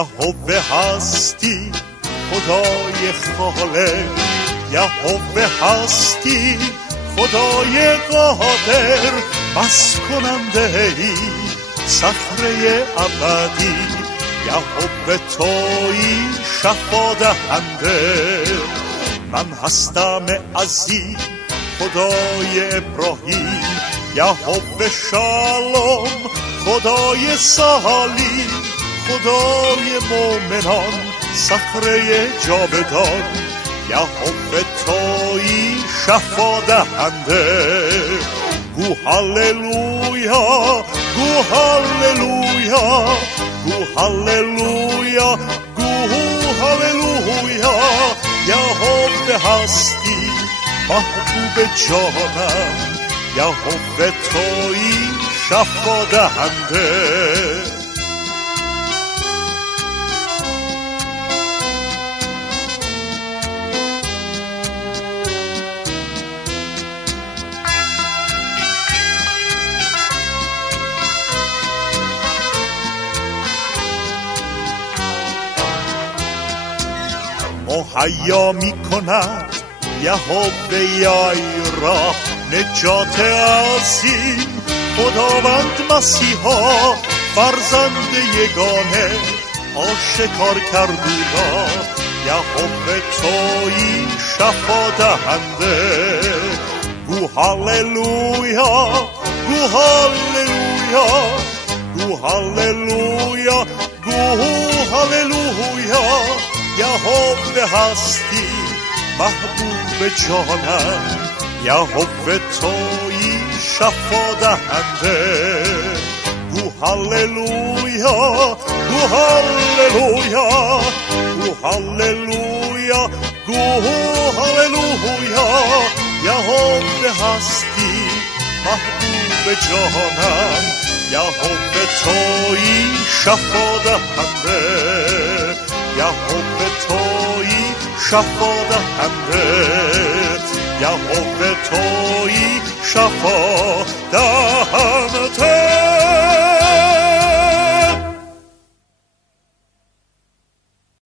یهوه هستی خدای خالق، یهوه هستی خدای قادر، بس کننده ای صخره ابدی، یهوه تویی شفا دهنده. من هستم عظیم خدای ابراهیم، یهوه شالوم خدای سالیم، خدای مومنان صخره جاودان، یهوه تویی شفا دهنده. گو هللویا، گو هللویا، گو هللویا، گو هللویا، یهوه هستی محبوب جانم، یهوه تویی شفا دهنده. مهیا می کند یهوه یایرا، نجات عظیم خداوند مسیحا، فرزند یگانه آشکار کرد او را، یهوه تویی شفا دهنده. گو هللویا، گو هللویا، گو هللویا، گو هللویا، یهوه هستی محبوب جانم، یهوه تویی شفا دهنده. گو هللویا، گو هللویا، گو هللویا، گو هللویا، یهوه هستی محبوب جانم، یهوه تویی شفا دهنده، یهوه تویی شفا دهنده، یهوه تویی شفا دهنده.